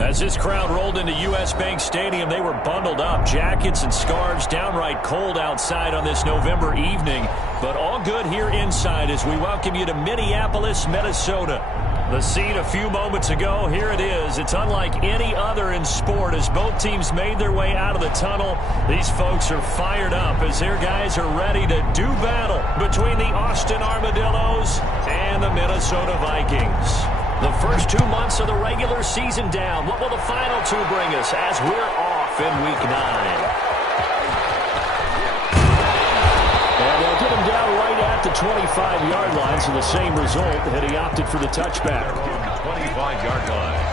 As this crowd rolled into U.S. Bank Stadium, they were bundled up, jackets and scarves, downright cold outside on this November evening. But all good here inside as we welcome you to Minneapolis, Minnesota. The scene a few moments ago, here it is. It's unlike any other in sport as both teams made their way out of the tunnel. These folks are fired up as their guys are ready to do battle between the Austin Armadillos and the Minnesota Vikings. The first 2 months of the regular season down. What will the final two bring us as we're off in Week 9? And they'll get him down right at the 25-yard line, so the same result had he opted for the touchback. 25-yard line.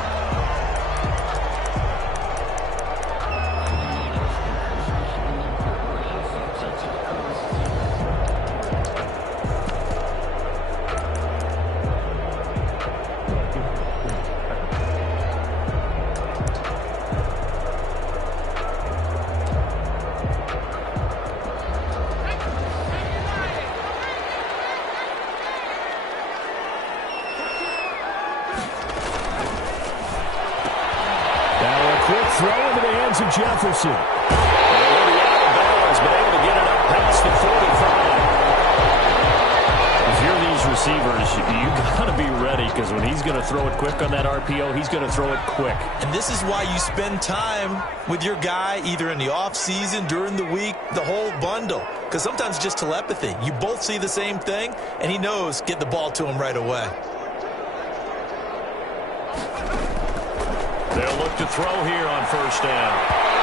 Jefferson. And he'll be out of bounds, but able to get it up past the 45. If you're these receivers, you got to be ready because when he's going to throw it quick on that RPO, he's going to throw it quick. And this is why you spend time with your guy either in the offseason, during the week, the whole bundle. Because sometimes it's just telepathy. You both see the same thing, and he knows get the ball to him right away. They'll look to throw here on first down.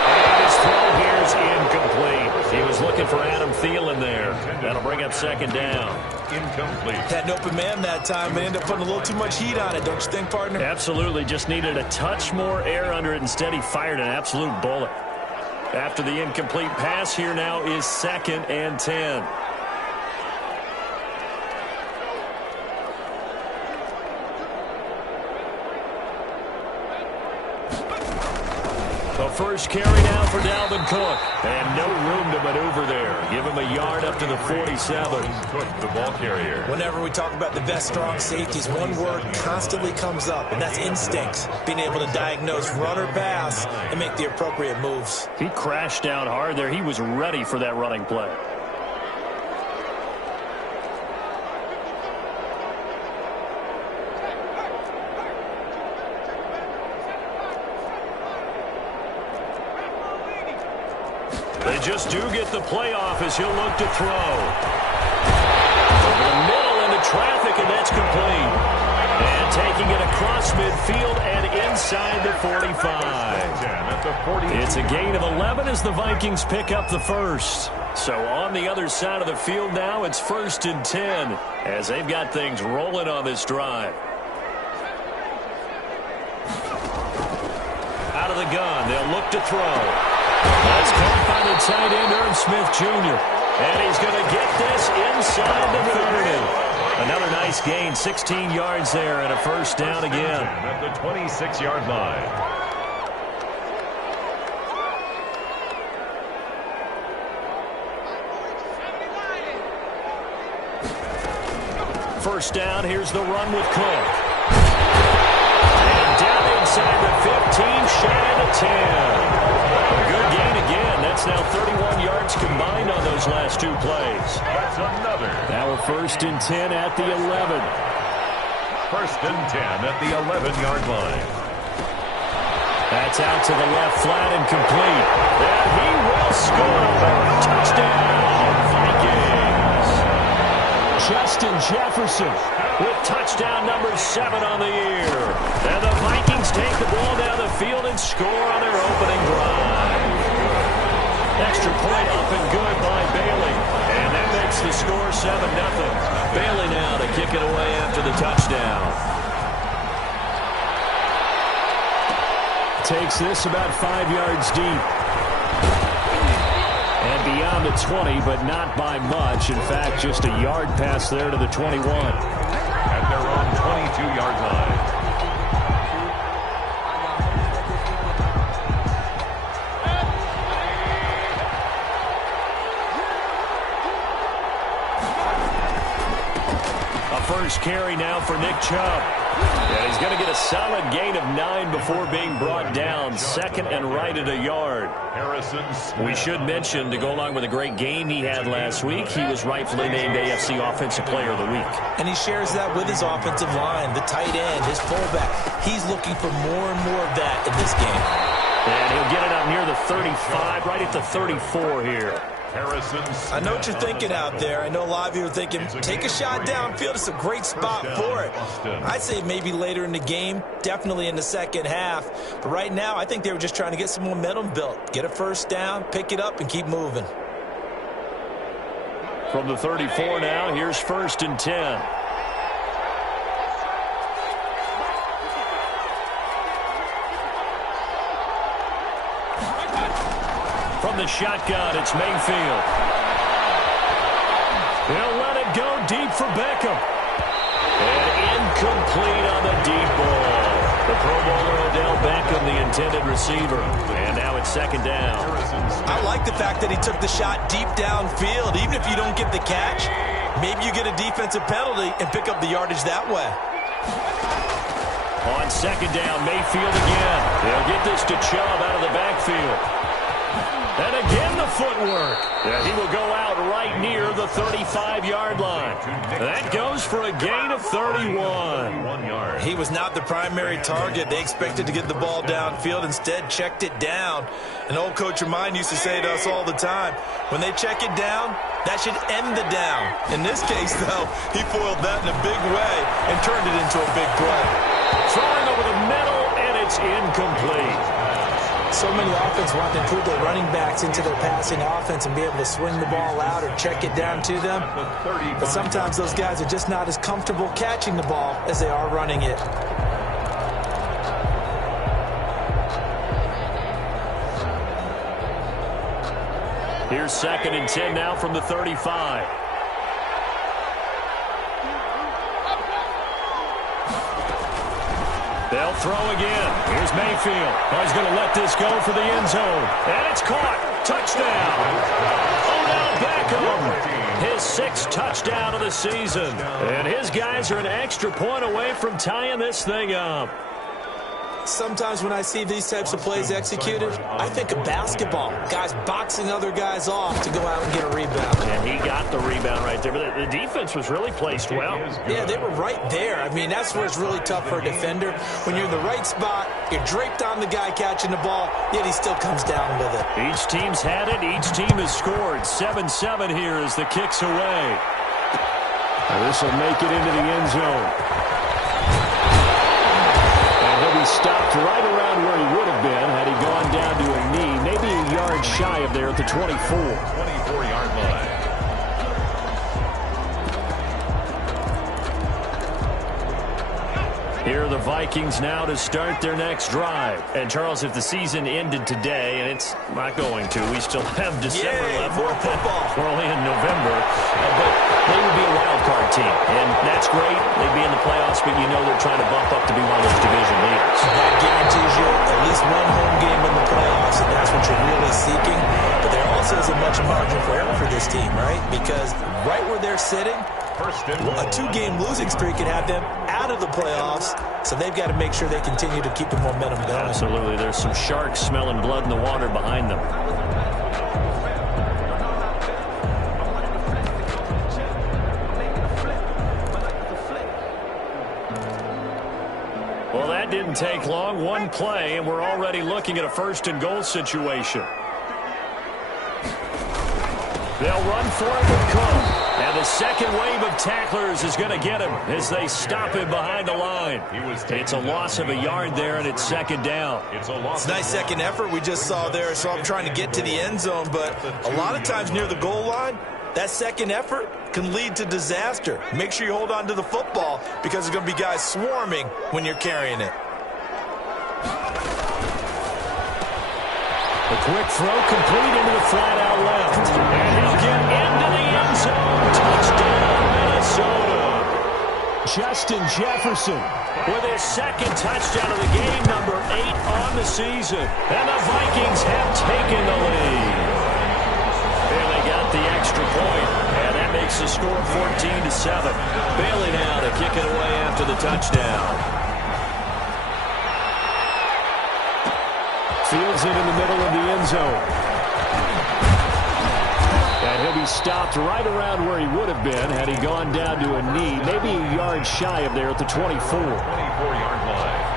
And his throw here is incomplete. He was looking for Adam Thielen there. That'll bring up second down. Incomplete. Had an open man that time, but ended up putting a little too much heat on it, don't you think, partner? Absolutely. Just needed a touch more air under it. Instead, he fired an absolute bullet. After the incomplete pass, here now is 2nd and 10. The first carry now for Dalvin Cook. And no room to maneuver there. Give him a yard up to the 47. Cook, the ball carrier. Whenever we talk about the best strong safeties, one word constantly comes up, and that's instincts. Being able to diagnose run or pass and make the appropriate moves. He crashed down hard there. He was ready for that running play. They just do get the playoff as he'll look to throw. Over the middle into traffic, and that's complete. And taking it across midfield and inside the 45. It's a gain of 11 as the Vikings pick up the first. So on the other side of the field now, it's 1st and 10 as they've got things rolling on this drive. Out of the gun, they'll look to throw. That's caught by the tight end, Irv Smith Jr. And he's going to get this inside the 30. Another nice gain, 16 yards there, and a first down again. At the 26-yard line. First down, here's the run with Cook. And down inside the 15, shy of the 10. A good gain again. That's now 31 yards combined on those last two plays. That's another. Now a 1st and 10 at the 11. 1st and 10 at the 11-yard line. That's out to the left, flat and complete. And he will score. Touchdown, Vikings. Justin Jefferson with touchdown number 7 on the year. And the Vikings take the ball down the field and score on their opening drive. Extra point up and good by Bailey. And that makes the score 7-0. Bailey now to kick it away after the touchdown. Takes this about 5 yards deep. And beyond the 20, but not by much. In fact, just a yard pass there to the 21. At their own 22-yard line. A first carry now for Nick Chubb. And he's going to get a solid gain of 9 before being brought down. Second and right at a yard. We should mention, to go along with a great game he had last week, he was rightfully named AFC Offensive Player of the Week. And he shares that with his offensive line, the tight end, his fullback. He's looking for more and more of that in this game. And he'll get it up near the 35, right at the 34 here. I know what you're thinking out there. I know a lot of you are thinking, take a shot downfield. It's a great spot for it. I'd say maybe later in the game, definitely in the second half. But right now, I think they were just trying to get some momentum built. Get a first down, pick it up, and keep moving. From the 34 now, here's 1st and 10. From the shotgun, it's Mayfield. He'll let it go deep for Beckham. And incomplete on the deep ball. The Pro Bowler Odell Beckham, the intended receiver. And now it's 2nd down. I like the fact that he took the shot deep downfield. Even if you don't get the catch, maybe you get a defensive penalty and pick up the yardage that way. On 2nd down, Mayfield again. They'll get this to Chubb out of the backfield. And again the footwork. And he will go out right near the 35-yard line. That goes for a gain of 31. He was not the primary target. They expected to get the ball downfield. Instead, checked it down. An old coach of mine used to say to us all the time, when they check it down, that should end the down. In this case, though, he foiled that in a big way and turned it into a big play. Throwing over the middle, and it's incomplete. So many offenses want to improve their running backs into their passing offense and be able to swing the ball out or check it down to them. But sometimes those guys are just not as comfortable catching the ball as they are running it. Here's 2nd and 10 now from the 35. They'll throw again. Here's Mayfield. Oh, he's going to let this go for the end zone. And it's caught. Touchdown. Odell Beckham. His 6th touchdown of the season. And his guys are an extra point away from tying this thing up. Sometimes when I see these types of plays executed, I think of basketball. Guys boxing other guys off to go out and get a rebound. And he got the rebound right there. But the defense was really placed well. Yeah, they were right there. I mean, that's where it's really tough for a defender. When you're in the right spot, you're draped on the guy catching the ball, yet he still comes down with it. Each team's had it. Each team has scored. 7-7 here as the kick's away. This will make it into the end zone. He'll be stopped right around where he would have been had he gone down to a knee, maybe a yard shy of there at the 24. 24-yard line. Here are the Vikings now to start their next drive. And, Charles, if the season ended today, and it's not going to, we still have December left. More football. We're only in November. But they would be a wild card team. And that's great. They'd be in the playoffs, but you know they're trying to bump up to be one of those division leaders. That guarantees you at least one home game in the playoffs, and that's what you're really seeking. But there also isn't much margin for error for this team, right? Because right where they're sitting, a 2-game losing streak could have them out of the playoffs, so they've got to make sure they continue to keep the momentum going. Absolutely. There's some sharks smelling blood in the water behind them. Well, that didn't take long. One play, and we're already looking at a 1st and goal situation. They'll run for it with Cook. And the second wave of tacklers is going to get him as they stop him behind the line. It's a loss of a yard there, and it's 2nd down. It's a nice second effort we just saw there. So I'm trying to get to the end zone, but a lot of times near the goal line, that second effort can lead to disaster. Make sure you hold on to the football because there's going to be guys swarming when you're carrying it. A quick throw complete into the flat out left. And he'll get into the end zone. Touchdown, Minnesota. Justin Jefferson with his 2nd touchdown of the game, number 8 on the season. And the Vikings have taken the lead. And they got the extra point. And that makes the score 14-7. Bailey now to kick it away after the touchdown. Fields it in the middle of the end zone. And he'll be stopped right around where he would have been had he gone down to a knee, maybe a yard shy of there at the 24. 24-yard line.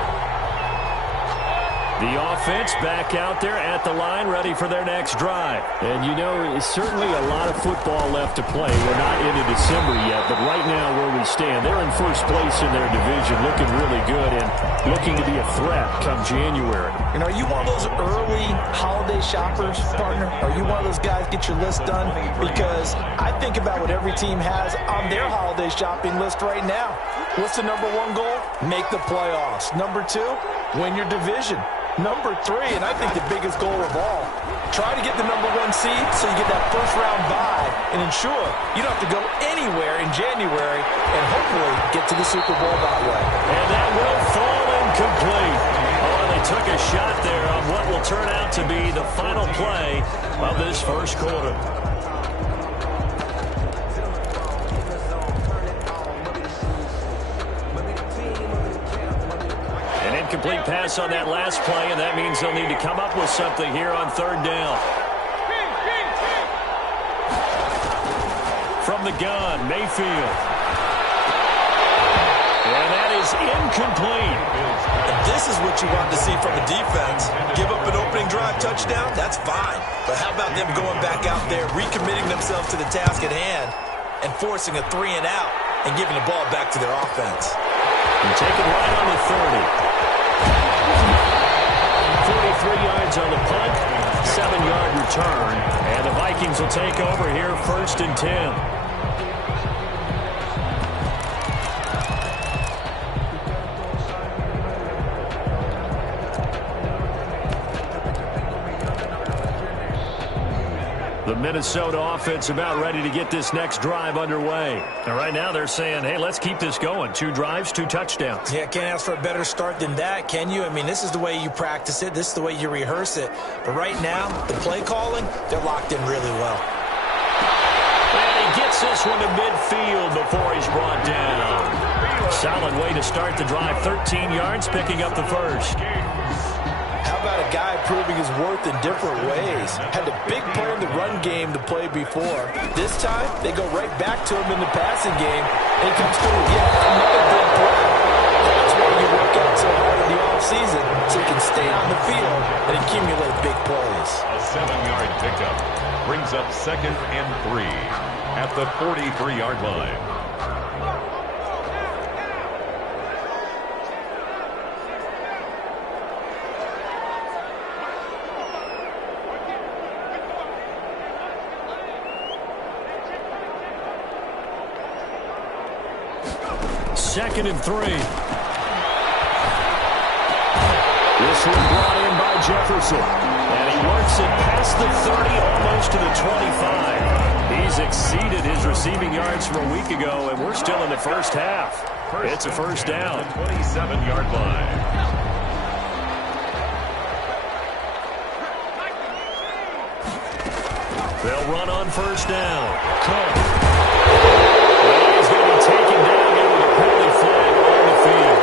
The offense back out there at the line, ready for their next drive. And, you know, it's certainly a lot of football left to play. We're not into December yet, but right now where we stand, they're in first place in their division, looking really good and looking to be a threat come January. And are you one of those early holiday shoppers, partner? Are you one of those guys get your list done? Because I think about what every team has on their holiday shopping list right now. What's the number one goal? Make the playoffs. Number two, win your division. Number three, and I think the biggest goal of all, try to get the number one seed so you get that first round bye and ensure you don't have to go anywhere in January and hopefully get to the Super Bowl that way. And that will fall incomplete. Oh, they took a shot there on what will turn out to be the final play of this first quarter. Complete pass on that last play, and that means they'll need to come up with something here on third down. From the gun, Mayfield. And that is incomplete. And this is what you want to see from a defense. Give up an opening drive touchdown, that's fine. But how about them going back out there, recommitting themselves to the task at hand, and forcing a 3-and-out and giving the ball back to their offense. And take it right on the 30. 43 yards on the punt, 7-yard return, and the Vikings will take over here first and 10. The Minnesota offense about ready to get this next drive underway. And right now they're saying, hey, let's keep this going. 2 drives, 2 touchdowns. Yeah, can't ask for a better start than that, can you? I mean, this is the way you practice it. This is the way you rehearse it. But right now, the play calling, they're locked in really well. And he gets this one to midfield before he's brought down. Solid way to start the drive. 13 yards, picking up the first. How about a guy proving his worth in different ways? Had a big play in the run game to play before. This time, they go right back to him in the passing game, and he comes through with yet another big play. That's why you work out so hard in the offseason, so you can stay on the field and accumulate big plays. A 7-yard pickup brings up 2nd and 3 at the 43-yard line. Second and 3. This one brought in by Jefferson. And he works it past the 30, almost to the 25. He's exceeded his receiving yards from a week ago, and we're still in the first half. It's a first down. 27-yard line. They'll run on first down. Cook. He's going to be taken down here with a penalty flag on the field.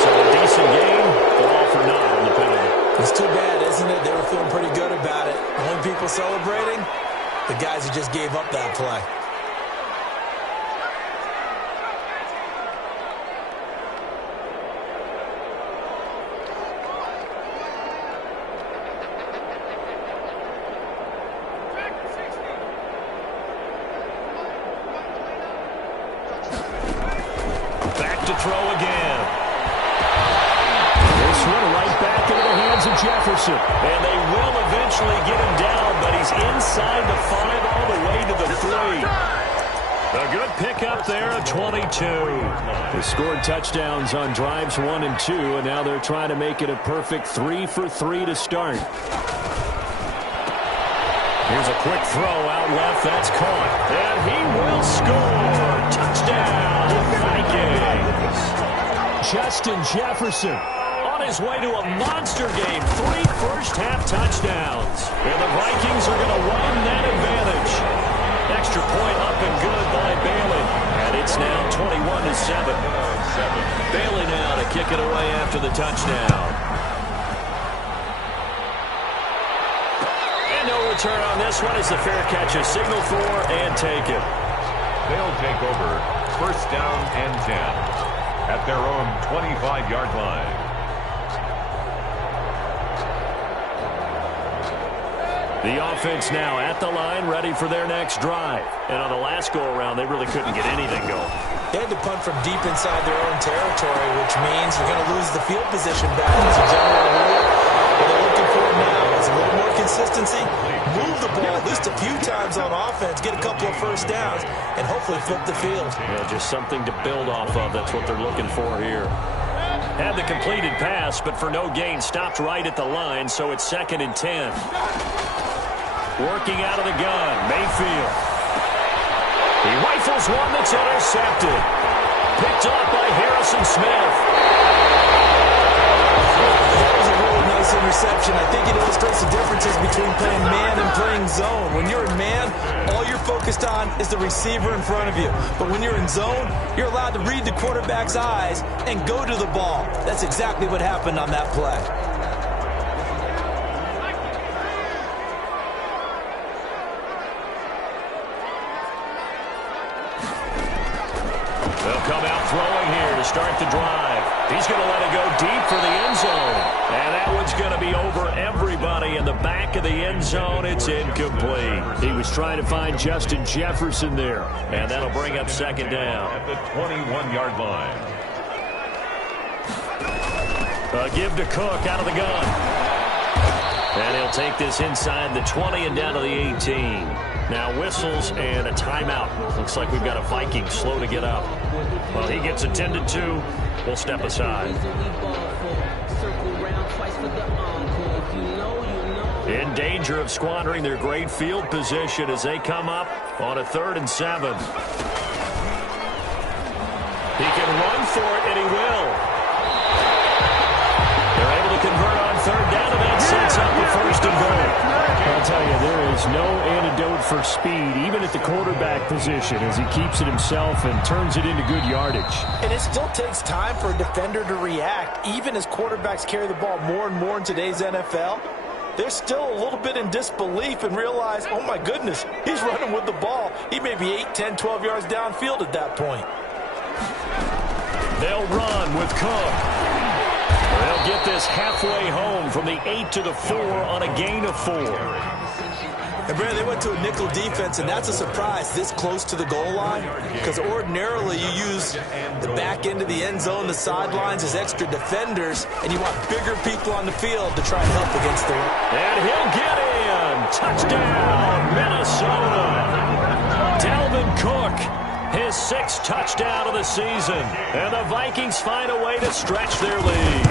So a decent game, but all for naught on the penalty. It's too bad, isn't it? They were feeling pretty good about it. Only people celebrating, the guys who just gave up that play. Throw again. This one right back into the hands of Jefferson. And they will eventually get him down, but he's inside the 5 all the way to the 3. A good pickup there at 22. They scored touchdowns on drives 1 and 2, and now they're trying to make it a perfect 3 for 3 to start. Here's a quick throw out left. That's caught. And he will score. Touchdown, Vikings. Justin Jefferson on his way to a monster game. 3 first-half touchdowns. And the Vikings are going to run that advantage. Extra point up and good by Bailey. And it's now 21-7. Bailey now to kick it away after the touchdown. And no return on this one as the fair catch is signaled for and taken. They'll take over first down and 10 at their own 25-yard line. The offense now at the line, ready for their next drive. And on the last go-around, they really couldn't get anything going. They had to punt from deep inside their own territory, which means you're going to lose the field position battle as a general rule. What they're looking for now is a little more consistency, move the ball at least a few times on offense, get a couple of first downs, and hopefully flip the field. Yeah, just something to build off of. That's what they're looking for here. Had the completed pass, but for no gain, stopped right at the line, so it's 2nd and 10. Working out of the gun, Mayfield. He rifles one that's intercepted. Picked off by Harrison Smith. That was a really nice interception. I think it illustrates the differences between playing man and playing zone. When you're in man, all you're focused on is the receiver in front of you. But when you're in zone, you're allowed to read the quarterback's eyes and go to the ball. That's exactly what happened on that play. They'll come out throwing here to start the drive. He's going to let it go deep for the end zone. And that one's going to be over everybody in the back of the end zone. It's incomplete. He was trying to find Justin Jefferson there. And that'll bring up 2nd down. At the 21-yard line. A give to Cook out of the gun. And he'll take this inside the 20 and down to the 18. Now whistles and a timeout. Looks like we've got a Viking slow to get up. Well, he gets attended to. We'll step aside. In danger of squandering their great field position as they come up on a 3rd and 7. He can run for it, and he will. They're able to convert on 3rd down, and that sets up the 1st and goal. I'll tell you, there is no antidote for speed, even at the quarterback position, as he keeps it himself and turns it into good yardage. And it still takes time for a defender to react. Even as quarterbacks carry the ball more and more in today's NFL, they're still a little bit in disbelief and realize, oh my goodness, he's running with the ball. He may be 8, 10, 12 yards downfield at that point. They'll run with Cook. They'll get this halfway home from the 8 to the 4 on a gain of 4. And, Brad, they went to a nickel defense, and that's a surprise this close to the goal line, because ordinarily you use the back end of the end zone, the sidelines as extra defenders, and you want bigger people on the field to try and help against the run. And he'll get in. Touchdown, Minnesota. Dalvin Cook, his 6th touchdown of the season. And the Vikings find a way to stretch their lead.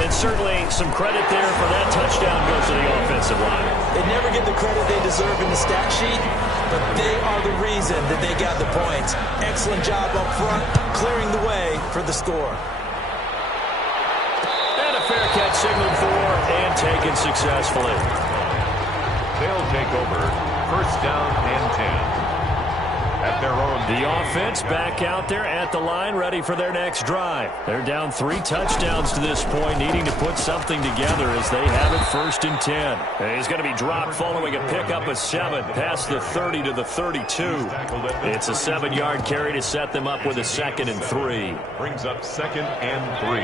And certainly some credit there for that touchdown goes to the offensive line. They never get the credit they deserve in the stat sheet, but they are the reason that they got the points. Excellent job up front, clearing the way for the score. And a fair catch signaled for and taken successfully. They'll take over first down and 10. At their own. The offense back out there at the line, ready for their next drive. They're down 3 touchdowns to this point, needing to put something together as they have it 1st and 10. And he's going to be dropped following a pickup of 7 past the 30 to the 32. It's a 7-yard carry to set them up with a 2nd and 3. Brings up 2nd and 3.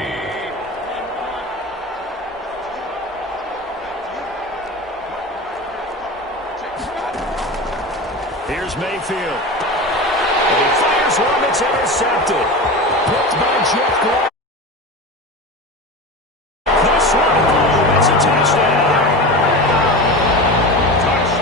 Here's Mayfield. And he fires one that's intercepted. Picked by Jeff Gordon. This one home. It's a touchdown.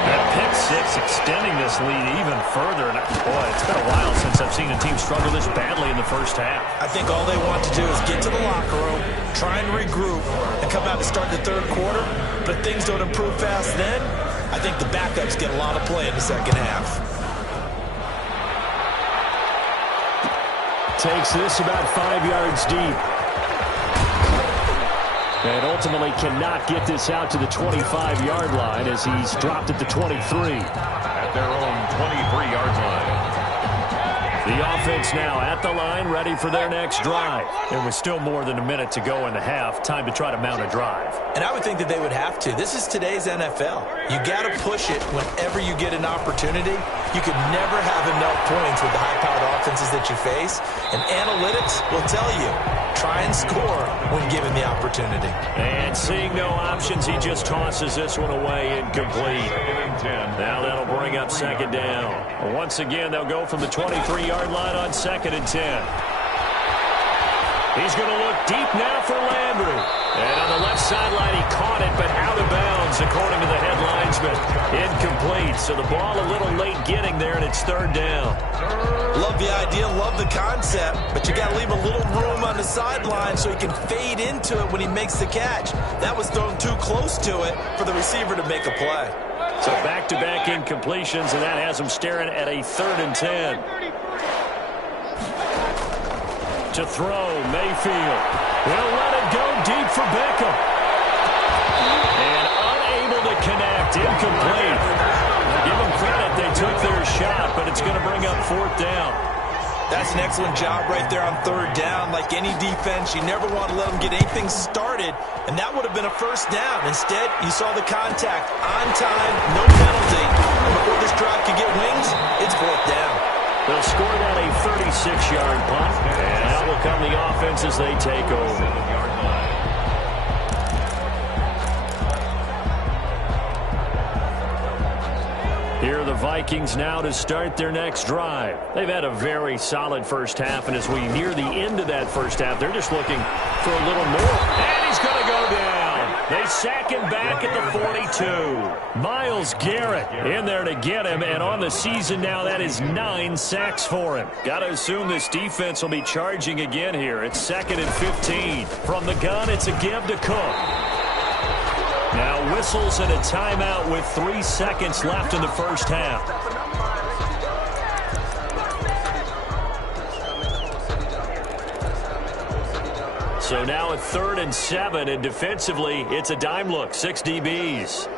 That pick 6 extending this lead even further. And boy, it's been a while since I've seen a team struggle this badly in the first half. I think all they want to do is get to the locker room, try and regroup, and come out to start the 3rd quarter. But if things don't improve fast then, I think the backups get a lot of play in the 2nd half. Takes this about 5 yards deep. And ultimately cannot get this out to the 25-yard line as he's dropped at the 23. At their own 23-yard line. The offense now at the line, ready for their next drive. And with still more than a minute to go in the half, time to try to mount a drive. And I would think that they would have to. This is today's NFL. You got to push it whenever you get an opportunity. You could never have enough points with the high-powered offenses that you face. And analytics will tell you, try and score when given the opportunity. And seeing no options, he just tosses this one away incomplete. Now that'll bring up second down. Once again, they'll go from the 23-yard line on 2nd and 10. He's going to look deep now for Landry. And on the left sideline, he caught it, but out of bounds, according to the head linesman. Incomplete, so the ball a little late getting there, and it's 3rd down. Love the idea, love the concept, but you got to leave a little room on the sideline so he can fade into it when he makes the catch. That was thrown too close to it for the receiver to make a play. So back-to-back incompletions, and that has him staring at a 3rd and 10. To throw, Mayfield. He'll let it go deep for Beckham. And unable to connect, incomplete. Give them credit, they took their shot, but it's going to bring up 4th down. That's an excellent job right there on 3rd down. Like any defense, you never want to let them get anything started, and that would have been a 1st down. Instead, you saw the contact on time, no penalty. And before this drive could get wings, it's 4th down. They'll score that a 36-yard punt, and out will come the offense as they take over. Here are the Vikings now to start their next drive. They've had a very solid first half, and as we near the end of that first half, they're just looking for a little more. And he's going to go down. They sack him back at the 42. Myles Garrett in there to get him, and on the season now, that is 9 sacks for him. Got to assume this defense will be charging again here. It's 2nd and 15. From the gun, it's a give to Cook. Now whistles and a timeout with 3 seconds left in the first half. So now a 3rd and 7, and defensively, it's a dime look, 6 DBs.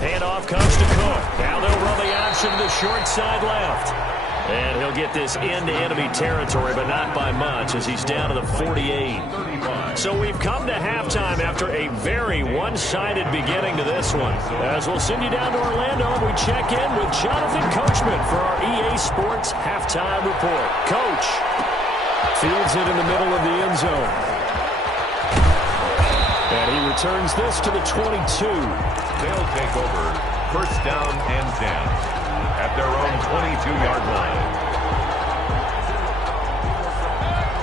Handoff comes to Cook. Now they'll run the option to the short side left. And he'll get this into enemy territory, but not by much, as he's down to the 48. So we've come to halftime after a very one-sided beginning to this one. As we'll send you down to Orlando, and we check in with Jonathan Coachman for our EA Sports Halftime Report. Coach. Fields it in the middle of the end zone. And he returns this to the 22. They'll take over 1st down and 10. At their own 22-yard line.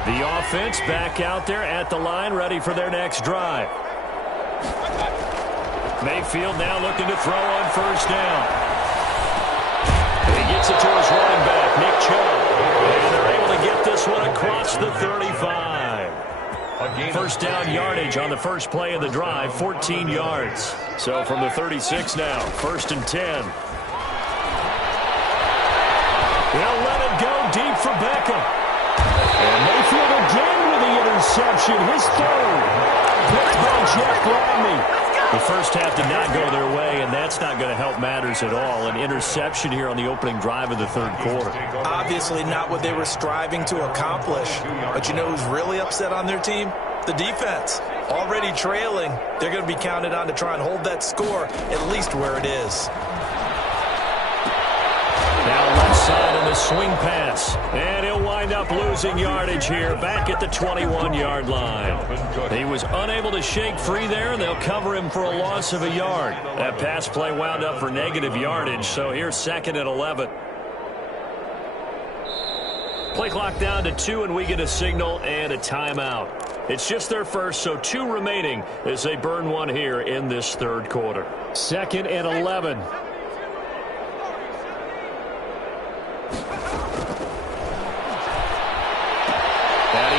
The offense back out there at the line, ready for their next drive. Mayfield now looking to throw on 1st down. He gets it to his running back, Nick Chubb. And they're able to get this one across the 35. 1st down yardage on the first play of the drive, 14 yards. So from the 36 now, 1st and 10. They'll let it go deep for Beckham. And Mayfield again with the interception. His 3rd. Picked by Jeff Gladney. The first half did not go their way, and that's not going to help matters at all. An interception here on the opening drive of the 3rd quarter. Obviously not what they were striving to accomplish. But you know who's really upset on their team? The defense. Already trailing. They're going to be counted on to try and hold that score at least where it is. Now left side on the swing pass. And he'll wind up losing yardage here back at the 21-yard line. He was unable to shake free there, and they'll cover him for a loss of a yard. That pass play wound up for negative yardage, so here's 2nd and 11. Play clock down to 2, and we get a signal and a timeout. It's just their first, so 2 remaining as they burn one here in this 3rd quarter. 2nd and 11.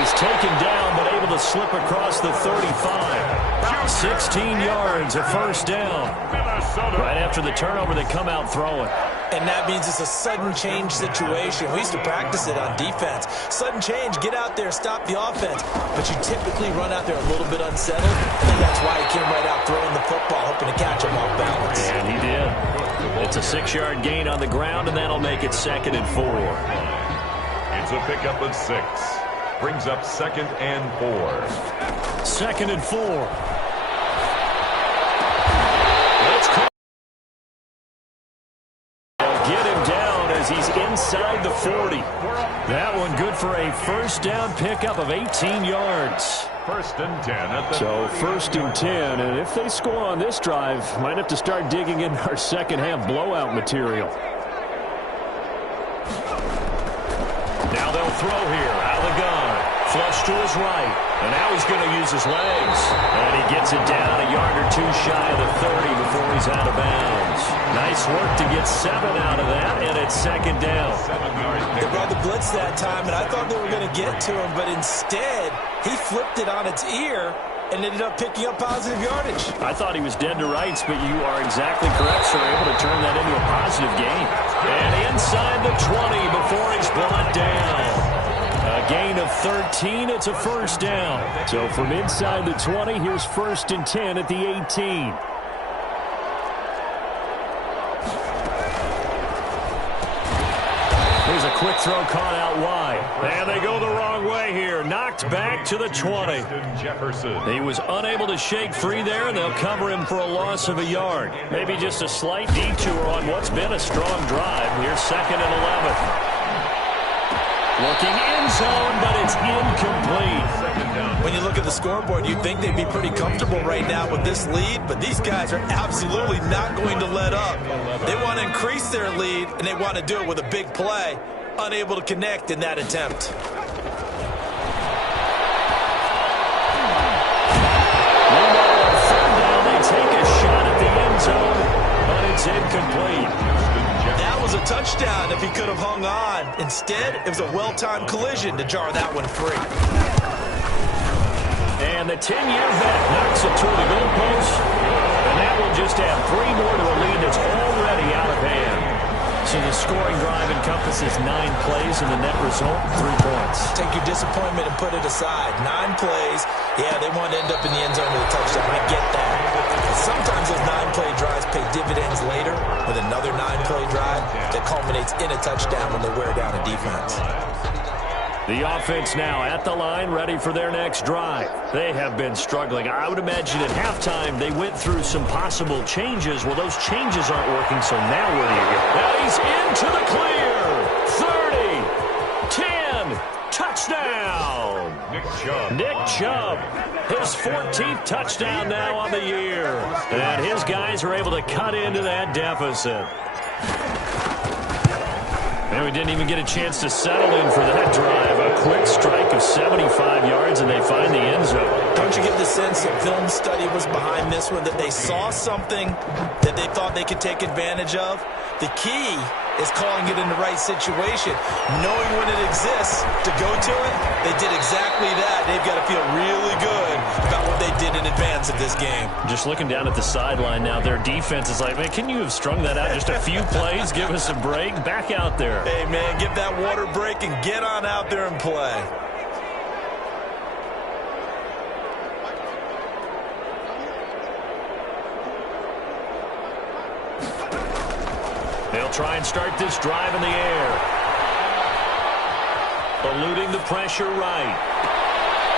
He's taken down, but able to slip across the 35. 16 yards, a 1st down. Right after the turnover, they come out throwing. And that means it's a sudden change situation. We used to practice it on defense. Sudden change, get out there, stop the offense. But you typically run out there a little bit unsettled. I think that's why he came right out throwing the football, hoping to catch him off balance. And he did. It's a 6-yard gain on the ground, and that'll make it 2nd and 4. It's a pickup of 6. Brings up 2nd and 4. 2nd and 4. He's inside the 40. That one good for a first down pickup of 18 yards. 1st and 10 at the So 1st and 10, and if they score on this drive, might have to start digging in our second half blowout material. Now they'll throw here out of the gun. Flush to his right. And now he's going to use his legs. And he gets it down a yard or 2 shy of the 30 before he's out of bounds. Nice work to get 7 out of that, and it's 2nd down. They brought the blitz that time, and I thought they were going to get to him, but instead, he flipped it on its ear and ended up picking up positive yardage. I thought he was dead to rights, but you are exactly correct, sir. Able to turn that into a positive gain. And inside the 20 before he's brought down. A gain of 13. It's a first down. So from inside the 20, here's 1st and 10 at the 18. Here's a quick throw caught out wide. And they go the wrong way here. Knocked back to the 20. Jefferson. He was unable to shake free there, and they'll cover him for a loss of a yard. Maybe just a slight detour on what's been a strong drive. Here's 2nd and 11. Looking end zone, but it's incomplete. When you look at the scoreboard, you'd think they'd be pretty comfortable right now with this lead, but these guys are absolutely not going to let up. They want to increase their lead, and they want to do it with a big play. Unable to connect in that attempt. Meanwhile, on 3rd down, they take a shot at the end zone, but it's incomplete. That was a touchdown if he could have hung on. Instead, it was a well-timed collision to jar that one free. And the 10-year vet knocks it toward the goalpost. And that will just add 3 more to a lead that's already out of hand. So the scoring drive encompasses 9 plays, and the net result, 3 points. Take your disappointment and put it aside. 9 plays. Yeah, they want to end up in the end zone with a touchdown. I get that. But sometimes those 9-play drives pay dividends later with another 9-play drive that culminates in a touchdown when they wear down a defense. The offense now at the line, ready for their next drive. They have been struggling. I would imagine at halftime they went through some possible changes. Well, those changes aren't working, so now where do you go? Now he's into the clear. 30, 10, touchdown. Nick Chubb, his 14th touchdown now on the year. And his guys are able to cut into that deficit. And we didn't even get a chance to settle in for that drive. A quick strike of 75 yards, and they find the end zone. Don't you get the sense that film study was behind this one, that they saw something that they thought they could take advantage of? The key is calling it in the right situation. Knowing when it exists to go to it, they did exactly that. They've got to feel really good about what they did in advance of this game. Just looking down at the sideline now, their defense is like, man, can you have strung that out just a few plays? Give us a break. Back out there. Hey, man, give that water break and get on out there and play. They'll try and start this drive in the air. Eluding the pressure right.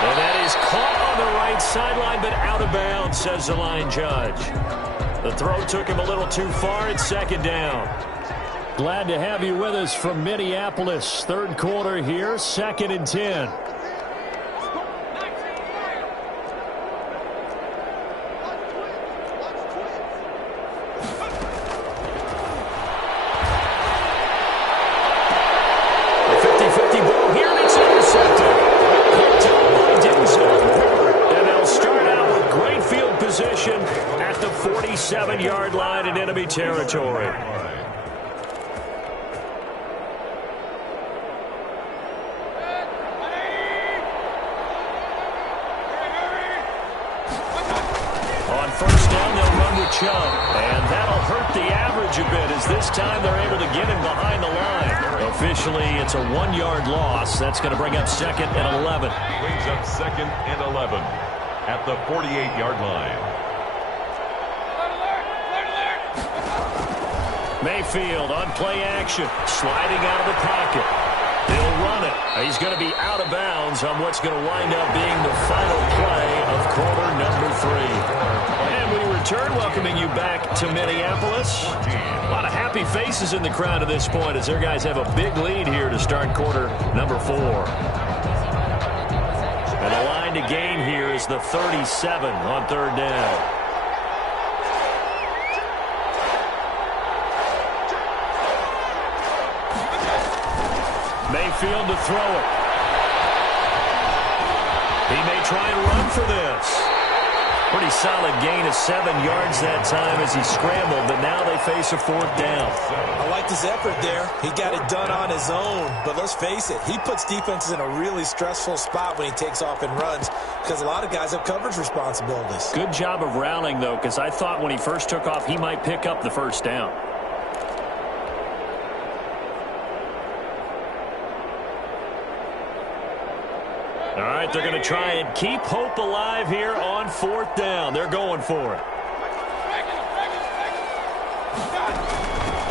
And that is caught on the right sideline, but out of bounds, says the line judge. The throw took him a little too far. It's 2nd down. Glad to have you with us from Minneapolis. 3rd quarter here, 2nd and 10. At the 47-yard line in enemy territory. On 1st down, they'll run with Chubb. And that'll hurt the average edge a bit as this time they're able to get him behind the line. Officially, it's a 1-yard loss. That's going to bring up 2nd and 11. Brings up 2nd and 11 at the 48-yard line. Mayfield on play action, sliding out of the pocket. They'll run it. He's going to be out of bounds on what's going to wind up being the final play of quarter number 3. And we return, welcoming you back to Minneapolis. A lot of happy faces in the crowd at this point as their guys have a big lead here to start quarter number 4. And the line to gain here is the 37 on 3rd down. Mayfield to throw it. He may try and run for this. Pretty solid gain of 7 yards that time as he scrambled, but now they face a 4th down. I liked his effort there. He got it done on his own, but let's face it, he puts defenses in a really stressful spot when he takes off and runs because a lot of guys have coverage responsibilities. Good job of rallying, though, because I thought when he first took off, he might pick up the 1st down. All right, they're going to try and keep hope alive here on 4th down. They're going for it.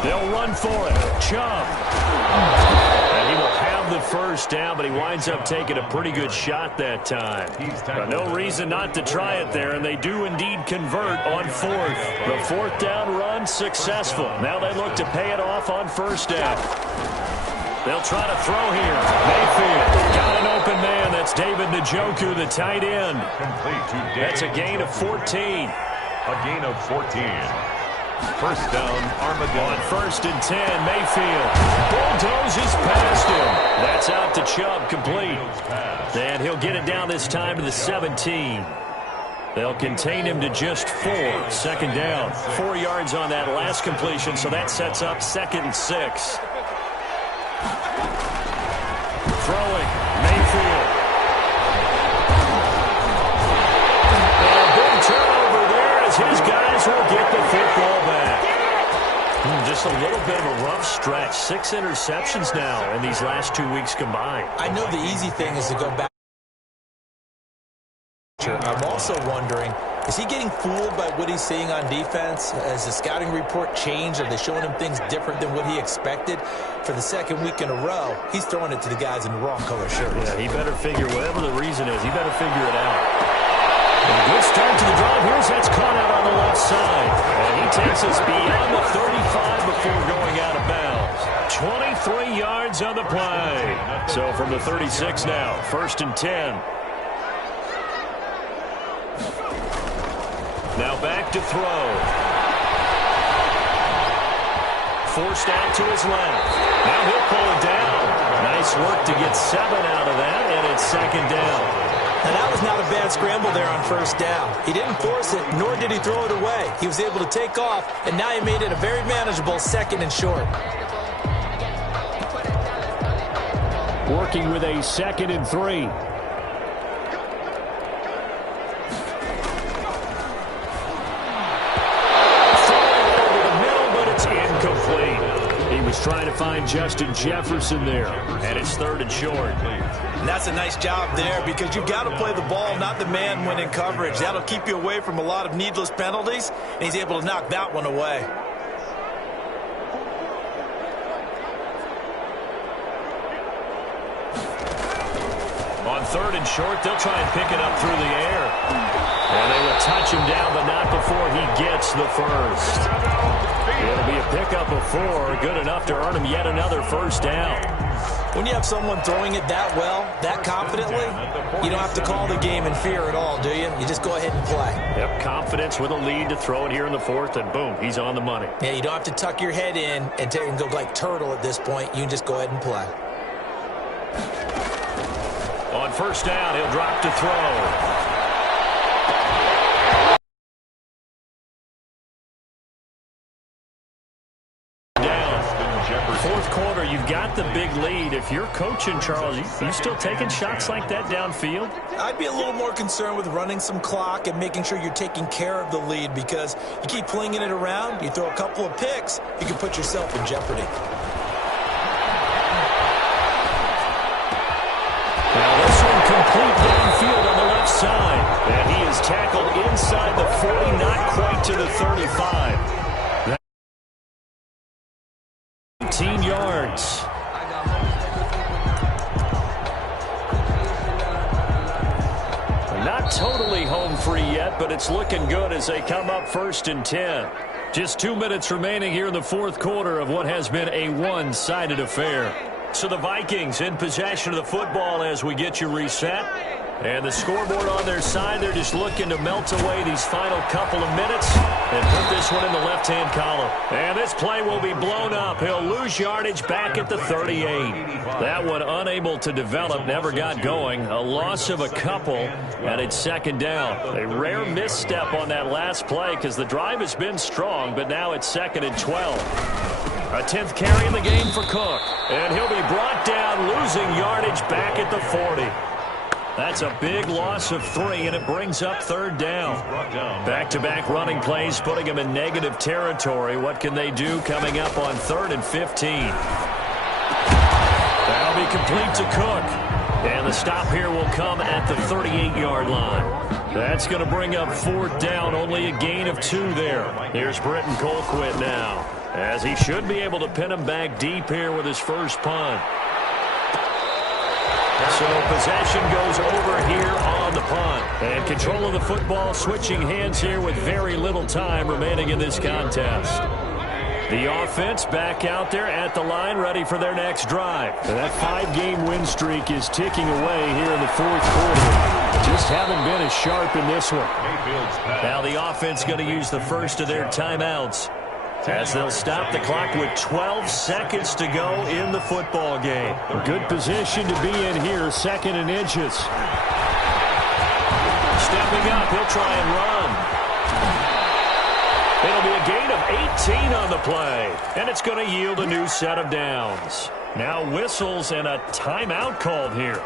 They'll run for it. Chubb. And he will have the 1st down, but he winds up taking a pretty good shot that time. But no reason not to try it there, and they do indeed convert on 4th. The 4th down run successful. Now they look to pay it off on 1st down. They'll try to throw here. Mayfield got an open man. That's David Njoku, the tight end. That's a gain of 14. A gain of 14. 1st down, Armadillo. On 1st and 10, Mayfield bulldozes past him. That's out to Chubb, complete. And he'll get it down this time to the 17. They'll contain him to just 4. 2nd down. 4 yards on that last completion, so that sets up 2nd and 6. Throwing, Mayfield. And a big turnover there as his guys will get the football back. Just a little bit of a rough stretch. 6 interceptions now in these last 2 weeks combined. I know the easy thing is to go back. I'm also wondering, is he getting fooled by what he's seeing on defense? Has the scouting report changed? Are they showing him things different than what he expected? For the 2nd week in a row, he's throwing it to the guys in the wrong color shirts. Yeah, he better figure, whatever the reason is, he better figure it out. And a good start to the drive. Here's that's caught out on the left side. And he takes us beyond the 35 before going out of bounds. 23 yards on the play. So from the 36 now, 1st and 10. Now back to throw. Forced out to his left. Now he'll pull it down. Nice work to get 7 out of that, and it's 2nd down. And that was not a bad scramble there on 1st down. He didn't force it, nor did he throw it away. He was able to take off, and now he made it a very manageable 2nd and short. Working with a 2nd and 3. Trying to find Justin Jefferson there. And it's 3rd and short. And that's a nice job there because you've got to play the ball, not the man when in coverage. That'll keep you away from a lot of needless penalties, and he's able to knock that one away. On 3rd and short, they'll try and pick it up through the air. And they will touch him down, but not before he gets the 1st. It'll be a pickup of 4, good enough to earn him yet another 1st down. When you have someone throwing it that well, that confidently, you don't have to call the game in fear at all, do you? You just go ahead and play. Yep, confidence with a lead to throw it here in the 4th, and boom, he's on the money. Yeah, you don't have to tuck your head in and go like turtle at this point. You can just go ahead and play. On 1st down, he'll drop to throw. Fourth quarter, you've got the big lead. If you're coaching, Charles, you still taking shots like that downfield? I'd be a little more concerned with running some clock and making sure you're taking care of the lead, because you keep flinging it around, you throw a couple of picks, you can put yourself in jeopardy. Now this one complete downfield on the left side. And he is tackled inside the 40, not quite to the 35. 19 yards. Not totally home free yet, but it's looking good as they come up 1st and 10. Just 2 minutes remaining here in the fourth quarter of what has been a one-sided affair. So the Vikings in possession of the football as we get you reset. And the scoreboard on their side, they're just looking to melt away these final couple of minutes and put this one in the left-hand column. And this play will be blown up. He'll lose yardage back at the 38. That one unable to develop, never got going. A loss of a couple, and it's 2nd down. A rare misstep on that last play because the drive has been strong, but now it's 2nd and 12. A 10th carry in the game for Cook. And he'll be brought down, losing yardage back at the 40. That's a big loss of 3, and it brings up 3rd down. Back-to-back running plays, putting them in negative territory. What can they do coming up on 3rd and 15? That'll be complete to Cook. And the stop here will come at the 38-yard line. That's going to bring up 4th down, only a gain of 2 there. Here's Britton Colquitt now, as he should be able to pin him back deep here with his first punt. So possession goes over here on the punt. And control of the football switching hands here with very little time remaining in this contest. The offense back out there at the line, ready for their next drive. And that 5-game win streak is ticking away here in the fourth quarter. Just haven't been as sharp in this one. Now the offense going to use the first of their timeouts, as they'll stop the clock with 12 seconds to go in the football game. A good position to be in here, 2nd and inches. Stepping up, he'll try and run. It'll be a gain of 18 on the play, and it's going to yield a new set of downs. Now whistles and a timeout called here.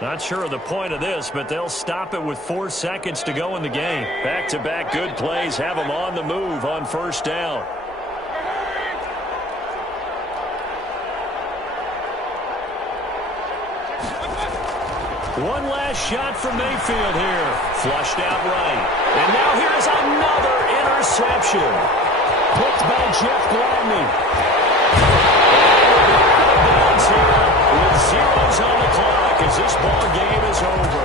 Not sure of the point of this, but they'll stop it with 4 seconds to go in the game. Back-to-back good plays have them on the move on 1st down. One last shot from Mayfield here. Flushed out right. And now here's another interception. Picked by Jeff Gladney. With zeros on the clock as this ball game is over.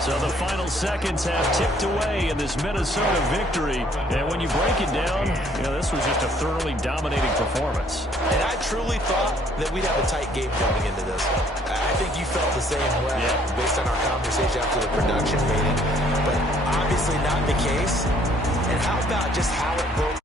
So the final seconds have ticked away in this Minnesota victory. And when you break it down, this was just a thoroughly dominating performance. And I truly thought that we'd have a tight game coming into this. I think you felt the same way based on our conversation after the production meeting. But obviously not the case. And how about just how it broke